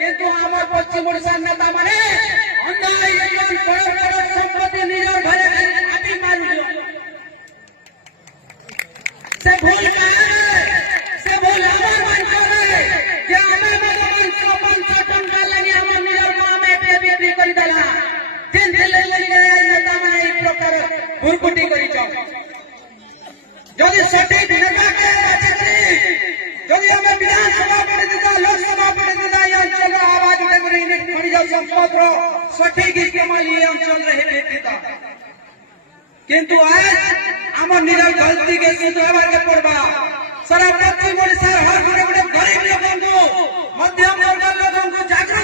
কিন্তু আমার পশ্চিম ওড়িশার নেতা মানে সম্পত্তি নিজের ঘরে হাতি মারুল সে ভুল সে ভুল আমার মানছে যে আমার টঙ্কা লাগে আমার নিজের মা মেয়ে বিক্রি করে দেলা নেতা মানে এই প্রকার ভুরকুটি করিছ যদি সঠিক নেতাকে যদি আমি বিধানসভা করে দিতা লোকসভা করে দিতা এই অঞ্চল আবাদ করে ইউনিট খনিজ সম্পদ সঠিক ইস্তেমাল এই অঞ্চল দিতা কিন্তু আজ আমার নিজের গলতিকে শুধরাবাকে পড়বা সারা পশ্চিম ওড়িশার হর ঘরে ঘরে গরিব লোকଙ୍କୁ ମଧ୍ୟମ ବର୍ଗ ଲୋକଙ୍କୁ ଜାଗ୍ରତ